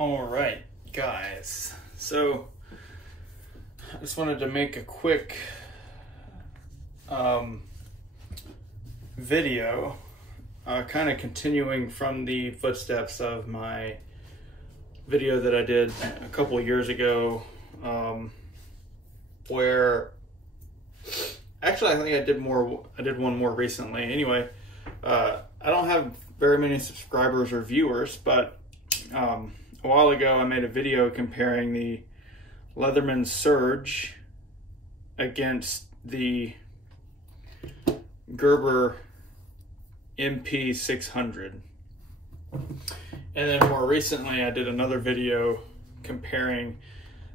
All right, guys. So I just wanted to make a quick video, kind of continuing from the footsteps of my video that I did a couple of years ago, where actually I think I did one more recently. Anyway, I don't have very many subscribers or viewers, but a while ago I made a video comparing the Leatherman Surge against the Gerber MP600. And then more recently I did another video comparing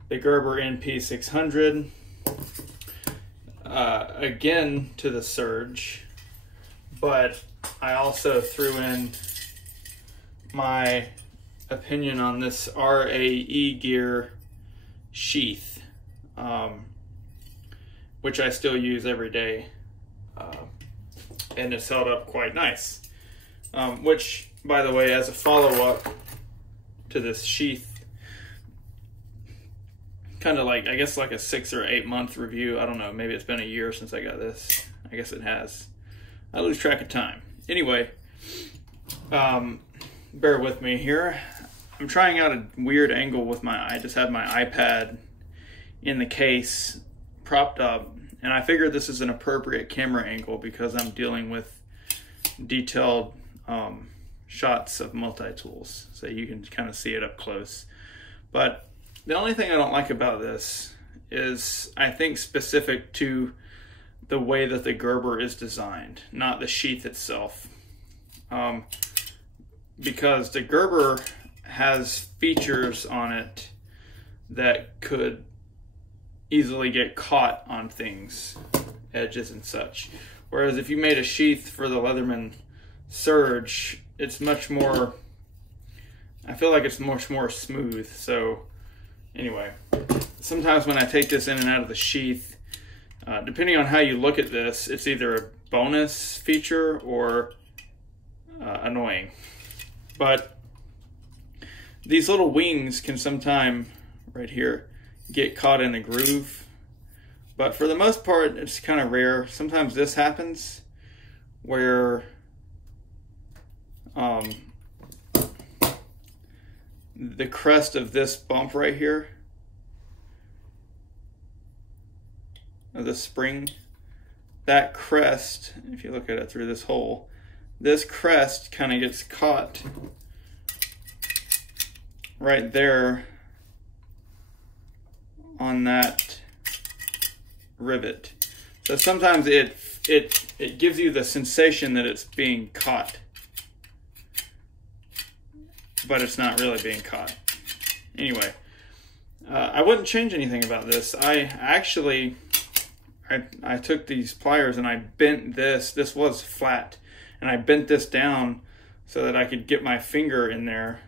the Gerber MP600 again to the Surge, but I also threw in my opinion on this RAE gear sheath, which I still use every day, and it's held up quite nice. Which, by the way, as a follow-up to this sheath, kind of like, I guess like a 6 or 8 month review. I don't know, maybe it's been a year since I got this. I guess it has. I lose track of time. Anyway, bear with me here. I'm trying out a weird angle with I just have my iPad in the case propped up, and I figured this is an appropriate camera angle because I'm dealing with detailed shots of multi-tools, so you can kind of see it up close. But the only thing I don't like about this is, I think, specific to the way that the Gerber is designed, not the sheath itself. Because the Gerber has features on it that could easily get caught on things, edges and such. Whereas if you made a sheath for the Leatherman Surge, it's much more, I feel like it's much more smooth. So anyway, sometimes when I take this in and out of the sheath, depending on how you look at this, it's either a bonus feature or annoying. But these little wings can sometime, right here, get caught in a groove. But for the most part, it's kind of rare. Sometimes this happens where the crest of this bump right here, of the spring, that crest, if you look at it through this hole, this crest kind of gets caught right there on that rivet. So sometimes it gives you the sensation that it's being caught, but it's not really being caught. Anyway, I wouldn't change anything about this. I took these pliers and I bent this was flat, and I bent this down so that I could get my finger in there,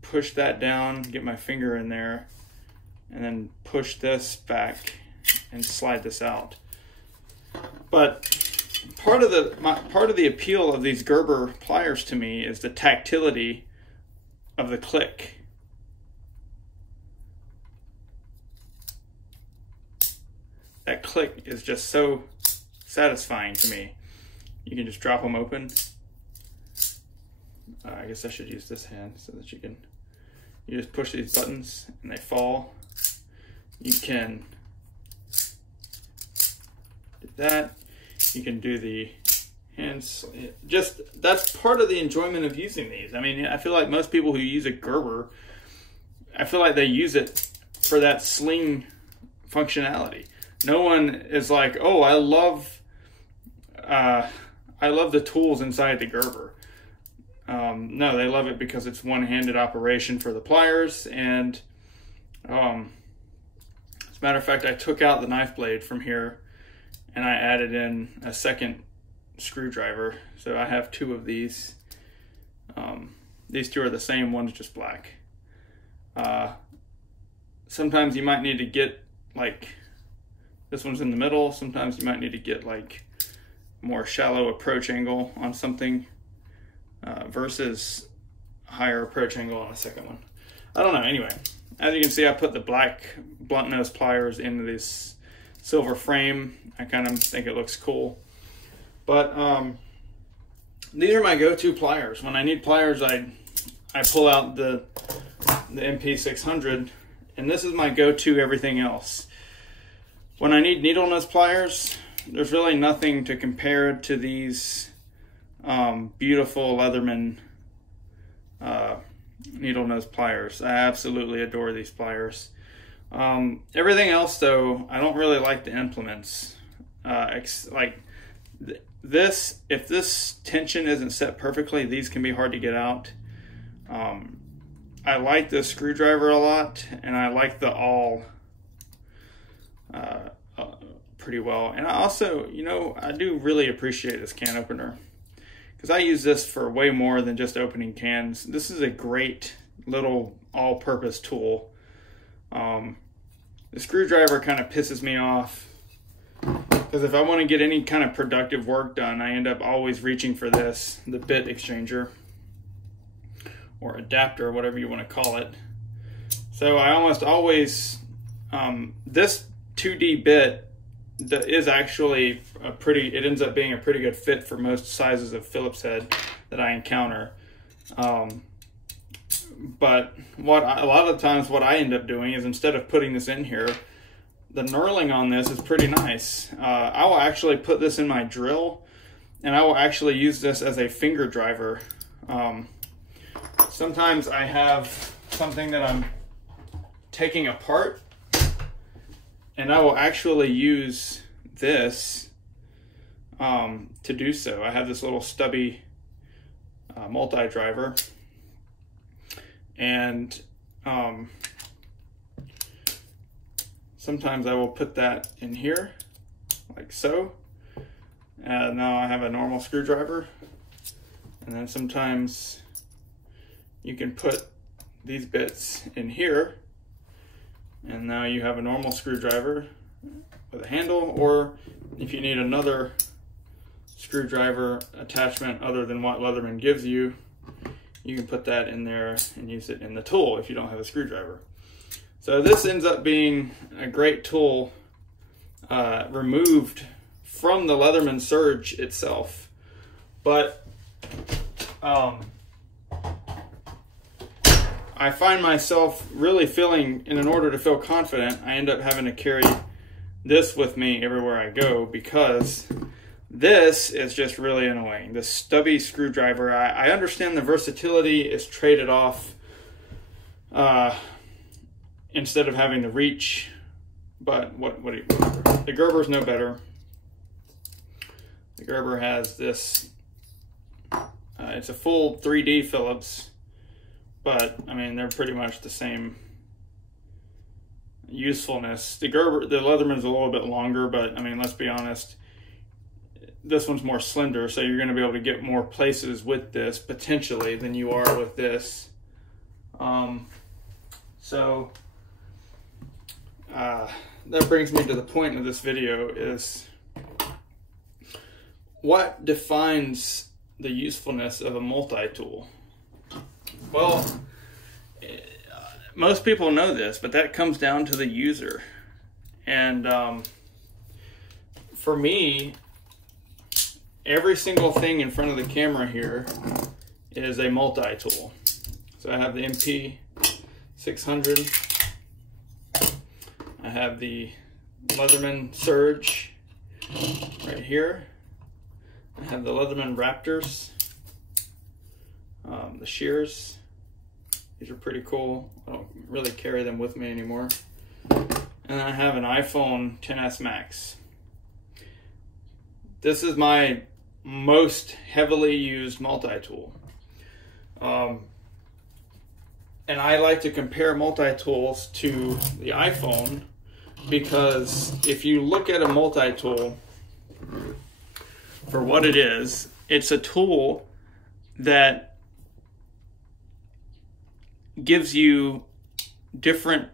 push that down, get my finger in there, and then push this back and slide this out. But part of the appeal of these Gerber pliers to me is the tactility of the click. That click is just so satisfying to me. You can just drop them open. I guess I should use this hand so that you just push these buttons and they fall. You can do that. You can do the hands. That's part of the enjoyment of using these. I mean, I feel like most people who use a Gerber, I feel like they use it for that sling functionality. No one is like, oh, I love the tools inside the Gerber. No, they love it because it's one-handed operation for the pliers. And as a matter of fact, I took out the knife blade from here and I added in a second screwdriver. So I have 2 of these. These 2 are the same, one's just black. Sometimes you might need to get, like, this one's in the middle. Sometimes you might need to get like more shallow approach angle on something versus higher approach angle on the second one. I don't know. Anyway, as you can see, I put the black blunt nose pliers into this silver frame. I kind of think it looks cool. But these are my go-to pliers. When I need pliers, I pull out the MP600, and this is my go-to everything else. When I need needle nose pliers, there's really nothing to compare to these beautiful Leatherman needle nose pliers. I absolutely adore these pliers. Everything else though, I don't really like the implements. Like this, if this tension isn't set perfectly, these can be hard to get out. I like the screwdriver a lot, and I like the awl pretty well. And I also, you know, I do really appreciate this can opener, because I use this for way more than just opening cans. This is a great little all-purpose tool. The screwdriver kind of pisses me off, because if I want to get any kind of productive work done, I end up always reaching for this, the bit exchanger, or adapter, whatever you want to call it. So I almost always, this 2D bit that is actually it ends up being a pretty good fit for most sizes of Phillips head that I encounter. But a lot of the times what I end up doing is, instead of putting this in here, the knurling on this is pretty nice. I will actually put this in my drill, and I will actually use this as a finger driver. Sometimes I have something that I'm taking apart, and I will actually use this to do so. I have this little stubby multi-driver, and sometimes I will put that in here, like so. And now I have a normal screwdriver, and then sometimes you can put these bits in here, and now you have a normal screwdriver with a handle. Or if you need another screwdriver attachment other than what Leatherman gives you, you can put that in there and use it in the tool if you don't have a screwdriver. So this ends up being a great tool, removed from the Leatherman Surge itself. But I find myself really feeling, in order to feel confident, I end up having to carry this with me everywhere I go, because this is just really annoying. This stubby screwdriver, I understand the versatility is traded off instead of having the reach, but whatever. The Gerber's no better. The Gerber has this, it's a full 3D Phillips, but I mean, they're pretty much the same usefulness. The Leatherman's a little bit longer, but I mean, let's be honest, this one's more slender, so you're going to be able to get more places with this potentially than you are with this. That brings me to the point of this video, is what defines the usefulness of a multi-tool? Well, most people know this, but that comes down to the user. And for me, every single thing in front of the camera here is a multi-tool. So I have the MP600. I have the Leatherman Surge right here. I have the Leatherman Raptors, the shears. These are pretty cool. I don't really carry them with me anymore. And I have an iPhone XS Max. This is my most heavily used multi-tool. And I like to compare multi-tools to the iPhone, because if you look at a multi-tool for what it is, it's a tool that gives you different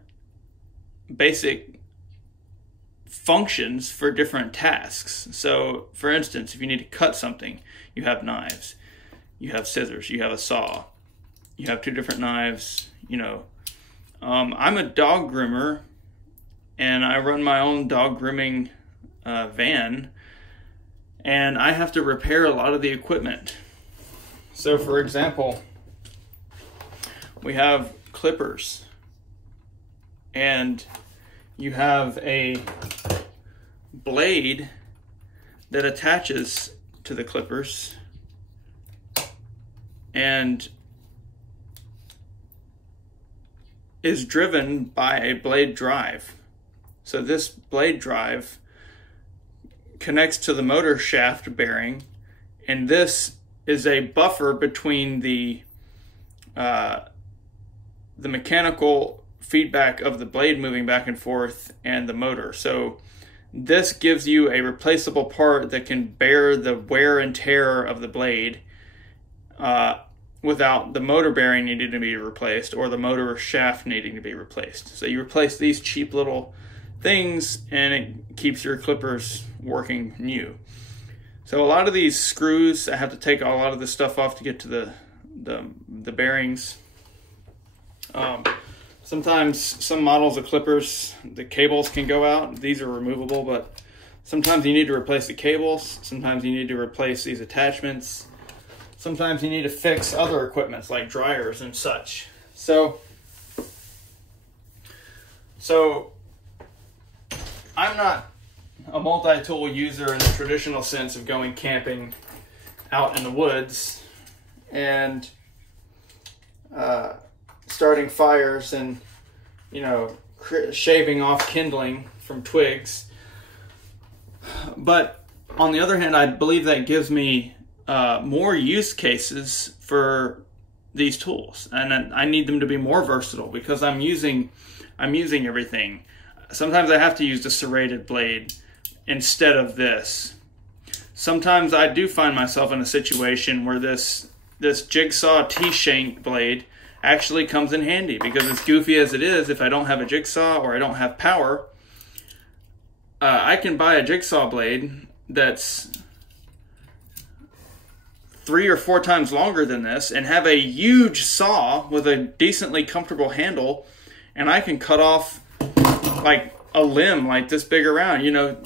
basic functions for different tasks. So for instance, if you need to cut something, you have knives, you have scissors, you have a saw. you have 2 different knives, you know. I'm a dog groomer, and I run my own dog grooming van, and I have to repair a lot of the equipment. So for example, we have clippers, and you have a blade that attaches to the clippers and is driven by a blade drive. So this blade drive connects to the motor shaft bearing, and this is a buffer between the mechanical feedback of the blade moving back and forth and the motor. So this gives you a replaceable part that can bear the wear and tear of the blade without the motor bearing needing to be replaced or the motor shaft needing to be replaced. So you replace these cheap little things and it keeps your clippers working new. So a lot of these screws, I have to take a lot of this stuff off to get to the bearings. Sometimes some models of clippers, the cables can go out. These are removable, but sometimes you need to replace the cables. Sometimes you need to replace these attachments. Sometimes you need to fix other equipment like dryers and such. So I'm not a multi-tool user in the traditional sense of going camping out in the woods and starting fires and, you know, shaving off kindling from twigs. But on the other hand, I believe that gives me more use cases for these tools, and I need them to be more versatile because I'm using everything. Sometimes I have to use the serrated blade instead of this. Sometimes I do find myself in a situation where this jigsaw T-shank blade actually comes in handy, because as goofy as it is, if I don't have a jigsaw or I don't have power, I can buy a jigsaw blade that's 3 or 4 times longer than this and have a huge saw with a decently comfortable handle, and I can cut off like a limb like this big around. You know,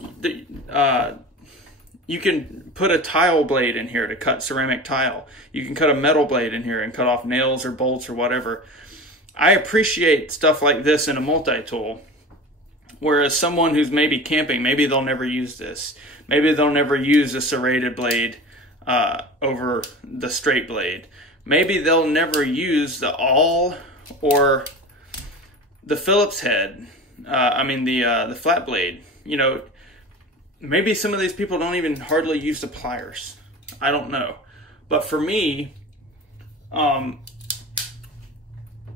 you can put a tile blade in here to cut ceramic tile. You can cut a metal blade in here and cut off nails or bolts or whatever. I appreciate stuff like this in a multi-tool, whereas someone who's maybe camping, maybe they'll never use this. Maybe they'll never use a serrated blade over the straight blade. Maybe they'll never use the awl or the Phillips head. The flat blade. You know, maybe some of these people don't even hardly use the pliers. I don't know. But for me,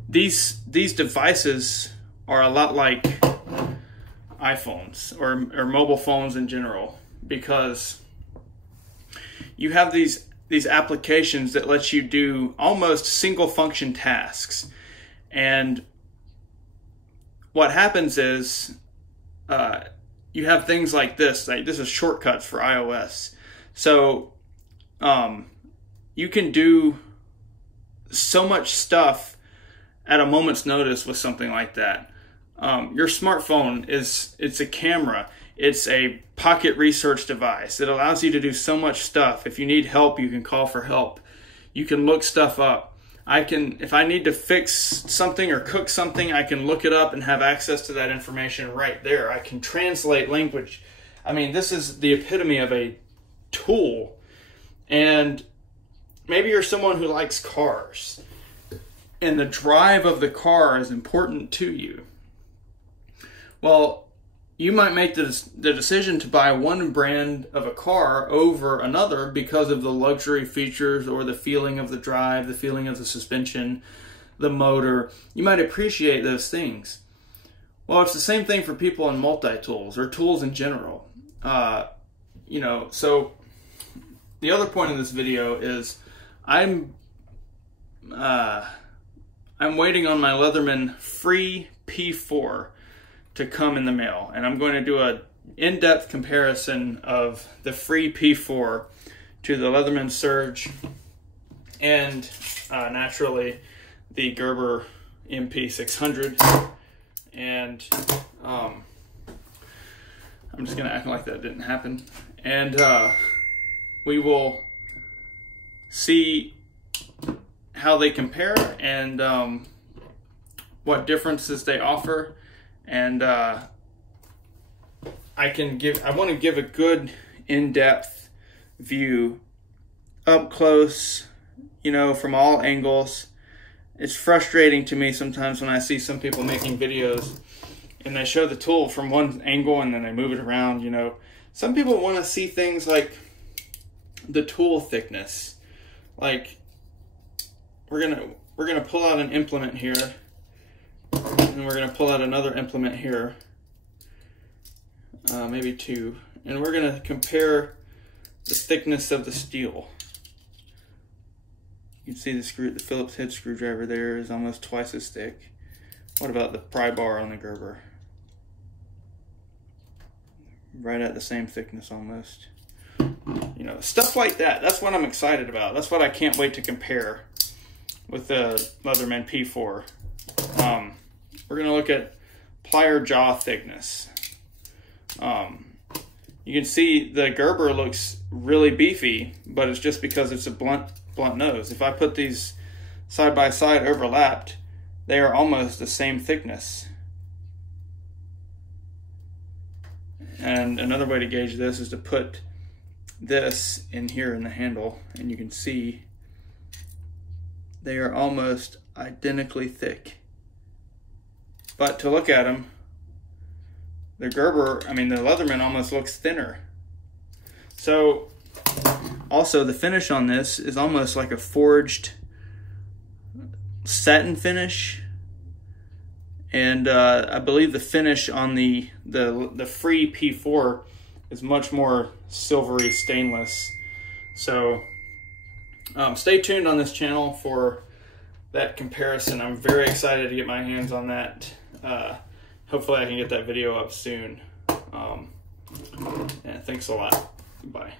these devices are a lot like iPhones or mobile phones in general, because you have these applications that let you do almost single function tasks. And what happens is you have things like this. Like, this is shortcuts for iOS. So you can do so much stuff at a moment's notice with something like that. Your smartphone it's a camera. It's a pocket research device. It allows you to do so much stuff. If you need help, you can call for help. You can look stuff up. If I need to fix something or cook something, I can look it up and have access to that information right there. I can translate language. I mean, this is the epitome of a tool. And maybe you're someone who likes cars, and the drive of the car is important to you. Well, you might make the decision to buy one brand of a car over another because of the luxury features or the feeling of the drive, the feeling of the suspension, the motor. You might appreciate those things. Well, it's the same thing for people in multi-tools or tools in general. So the other point of this video is I'm waiting on my Leatherman FREE P4 to come in the mail, and I'm going to do a in-depth comparison of the FREE P4 to the Leatherman Surge, and naturally the Gerber MP600, and I'm just gonna act like that didn't happen, and we will see how they compare and what differences they offer. And I want to give a good in-depth view up close, you know, from all angles. It's frustrating to me sometimes when I see some people making videos and they show the tool from one angle and then they move it around, you know. Some people want to see things like the tool thickness. Like, we're gonna pull out an implement here, and we're gonna pull out another implement here, maybe two, and we're gonna compare the thickness of the steel. You can see the Phillips head screwdriver there is almost twice as thick. What about the pry bar on the Gerber? Right at the same thickness almost. You know, stuff like that. That's what I'm excited about. That's what I can't wait to compare with the Leatherman P4. We're going to look at plier jaw thickness. You can see the Gerber looks really beefy, but it's just because it's a blunt nose. If I put these side by side overlapped, they are almost the same thickness. And another way to gauge this is to put this in here in the handle, and you can see they are almost identically thick. But to look at them, the Leatherman almost looks thinner. So also the finish on this is almost like a forged satin finish. And I believe the finish on the Free P4 is much more silvery stainless. So stay tuned on this channel for that comparison. I'm very excited to get my hands on that. Hopefully I can get that video up soon. And thanks a lot. Bye.